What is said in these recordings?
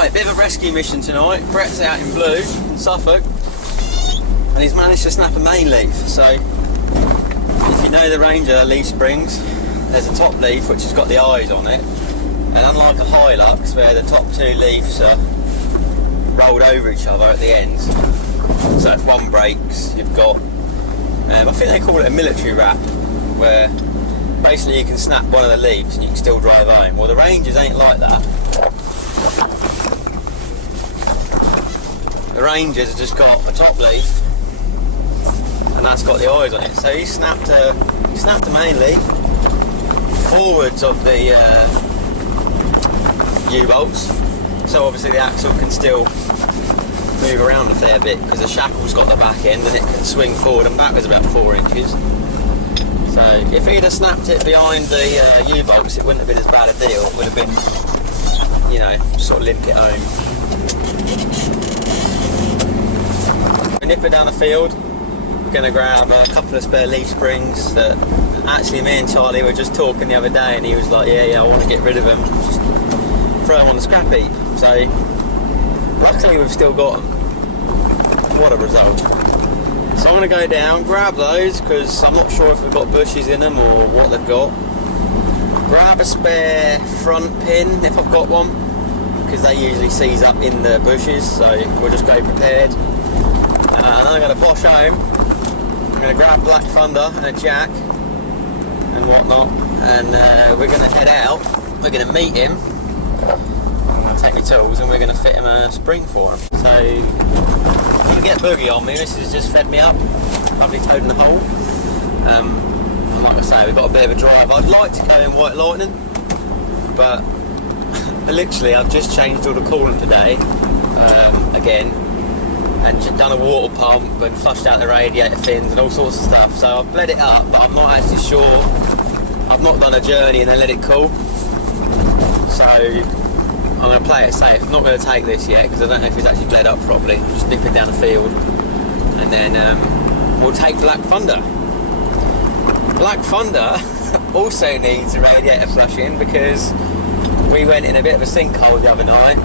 Right, bit of a rescue mission tonight. Brett's out in blue in Suffolk and he's managed to snap a main leaf. So if you know the Ranger leaf springs, there's a top leaf which has got the eyes on it, and unlike a Hilux where the top two leaves are rolled over each other at the ends, so if one breaks you've got, I think they call it a military wrap, where basically you can snap one of the leaves and you can still drive home. Well, the Rangers ain't like that. The Rangers have just got a top leaf and that's got the eyes on it. So he snapped a main leaf forwards of the U-bolts, so obviously the axle can still move around a fair bit because the shackle's got the back end and it can swing forward and backwards about 4 inches. So if he'd have snapped it behind the U-bolts, it wouldn't have been as bad a deal. It would have been, you know, sort of limp it home. We nip it down the field. We're going to grab a couple of spare leaf springs that actually me and Charlie were just talking the other day, and he was like, yeah, I want to get rid of them, just throw them on the scrap heap. So luckily we've still got them. What a result. So I'm going to go down, grab those, because I'm not sure if we've got bushes in them or what they've got. Grab a spare front pin if I've got one, because they usually seize up in the bushes, so we'll just go prepared. And I'm going to posh home. I'm going to grab Black Thunder and a jack and whatnot, and we're going to head out. We're going to meet him. I'm going to take my tools and we're going to fit him a spring for him. So you get boogie on me. This has just fed me up. Lovely toad in the hole. And like I say, we've got a bit of a drive. I'd like to go in White Lightning, but literally I've just changed all the coolant today again, and just done a water pump and flushed out the radiator fins and all sorts of stuff. So I've bled it up, but I'm not actually sure. I've not done a journey and then let it cool. So I'm going to play it safe. I'm not going to take this yet because I don't know if it's actually bled up properly. Just nip it down the field and then we'll take Black Thunder. Black Thunder also needs a radiator flushing because we went in a bit of a sinkhole the other night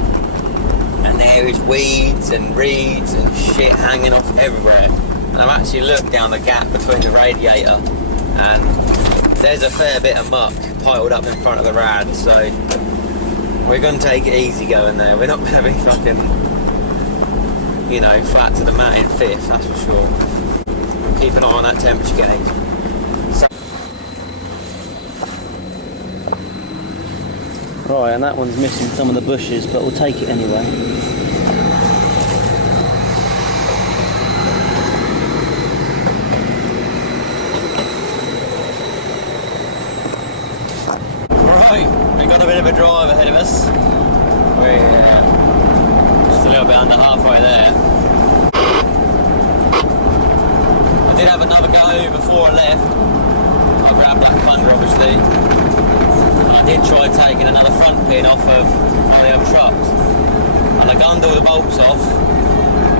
and there is weeds and reeds and shit hanging off everywhere. And I've actually looked down the gap between the radiator and there's a fair bit of muck piled up in front of the rad, so we're going to take it easy going there. We're not going to be fucking, you know, flat to the mat in fifth, that's for sure. Keep an eye on that temperature gauge. Right, and that one's missing some of the bushes, but we'll take it anyway. Right, we've got a bit of a drive ahead of us. We're just a little bit under halfway there. I did have another go before I left. I grabbed Black Thunder obviously. I did try taking another front pin off of one of the other trucks, and I gunned all the bolts off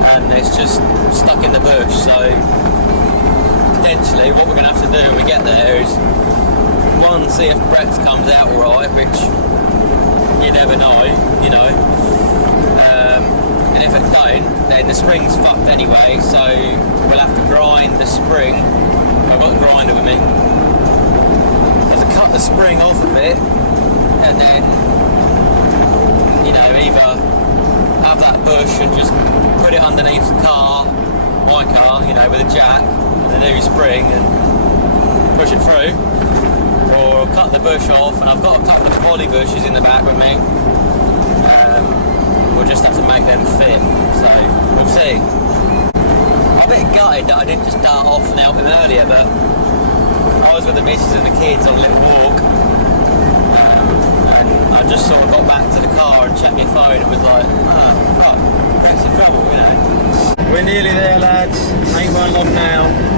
and it's just stuck in the bush. So potentially what we're going to have to do when we get there is one, see if Brett's comes out alright, which you never know, you know, and if it don't, then the spring's fucked anyway, so we'll have to grind the spring. I've got the grinder with me. Cut the spring off a bit and then, you know, either have that bush and just put it underneath the car, my car, you know, with a jack and a new spring and push it through, or cut the bush off. And I've got a couple of poly bushes in the back with me. We'll just have to make them fit, so we'll see. I'm a bit gutted that I didn't just dart off and help him earlier, but I was with the missus and the kids on a little walk, and I just sort of got back to the car and checked my phone and was like, fuck, Brett's in trouble, you know. We're nearly there, lads. Ain't one long now.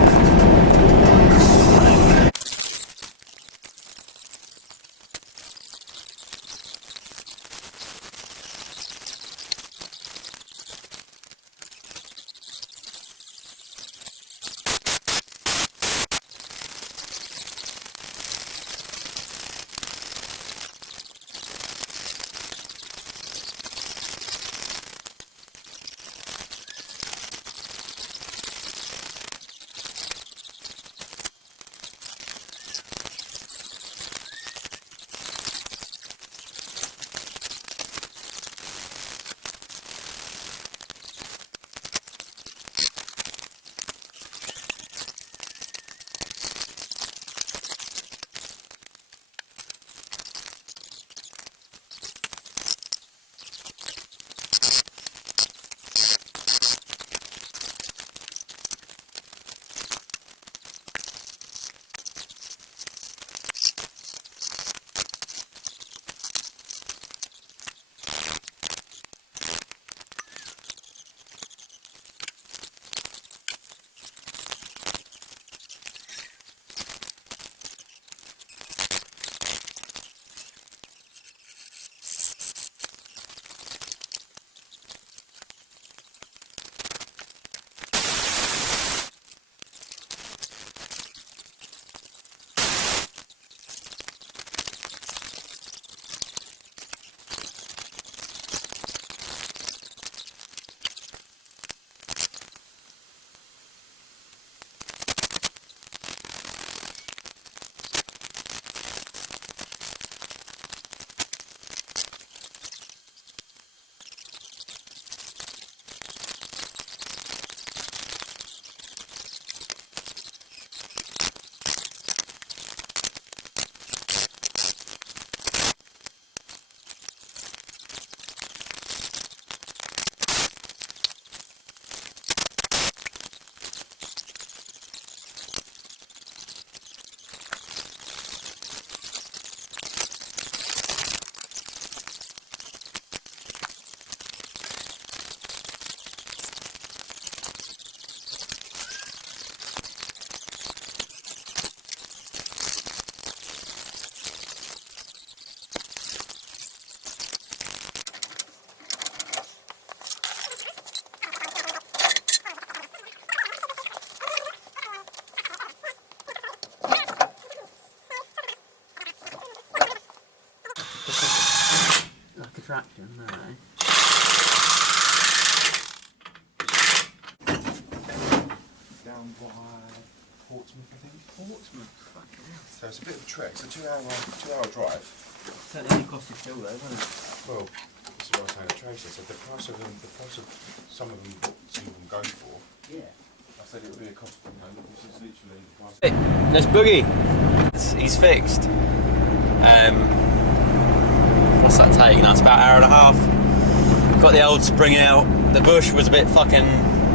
Like a traction, no. Down by Portsmouth, I think. Portsmouth, fucking hell. So it's a bit of a trek. It's a two-hour drive. Certainly cost you fuel though, doesn't it? Well, this is what I was saying to Tracy. So the price of some of them what some of them go for. Yeah. I said it would be a cost. You know, this is literally the price. Hey, there's Boogie. He's fixed. What's that taking us? About an hour and a half. Got the old spring out. The bush was a bit fucking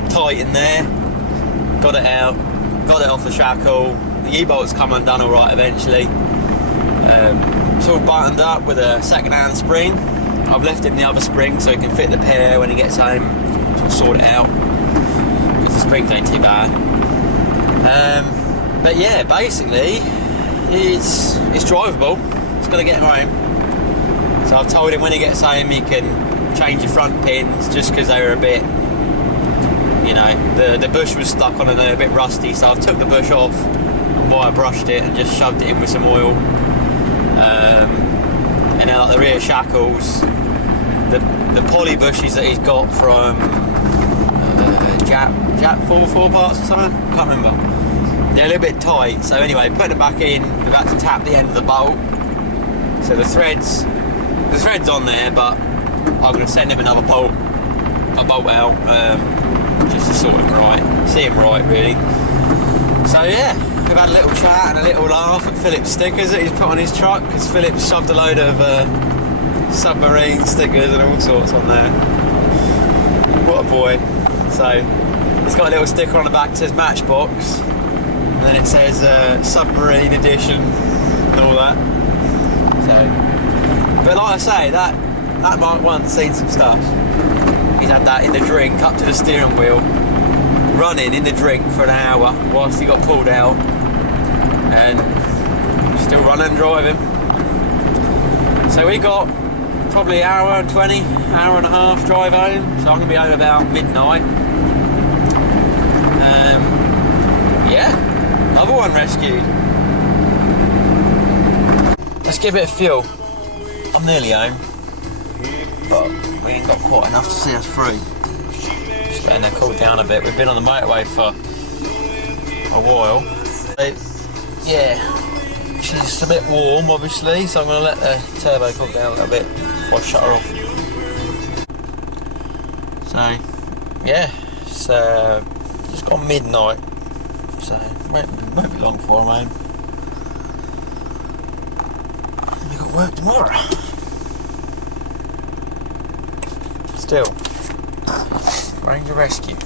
tight in there. Got it out. Got it off the shackle. The E-bolt's come undone alright eventually. It's all buttoned up with a second-hand spring. I've left him the other spring so he can fit the pair when he gets home. So I'll sort it out. Because the springs ain't too bad. But yeah, basically, it's drivable. It's got to get him home. So I've told him when he gets home he can change the front pins just because they were a bit, you know, the bush was stuck on and they're a bit rusty. So I've took the bush off and wire brushed it and just shoved it in with some oil. And then like the rear shackles, the poly bushes that he's got from Jap 4 parts or something, can't remember. They're a little bit tight, so anyway, putting it back in, we've had to tap the end of the bolt. So the thread's on there, but I'm going to send him a bolt out, just to sort him right, see him right really. So yeah, we've had a little chat and a little laugh at Philip's stickers that he's put on his truck, because Philip shoved a load of submarine stickers and all sorts on there. What a boy. So he's got a little sticker on the back that says Matchbox, and then it says submarine edition and all that. So, but like I say, that Mark 1's seen some stuff. He's had that in the drink up to the steering wheel, running in the drink for an hour whilst he got pulled out, and still running and driving. So we got probably an hour and 20, hour and a half drive home, so I'm going to be home about midnight. Yeah, another one rescued. Let's give it a fuel. I'm nearly home, but we ain't got quite enough to see us through. Just letting her cool down a bit. We've been on the motorway for a while. So, yeah, she's a bit warm obviously, so I'm going to let the turbo cool down a little bit before I shut her off. So, yeah, it's just gone midnight, so won't be long before I'm home. We've got work tomorrow. Still, Ranger Rescue.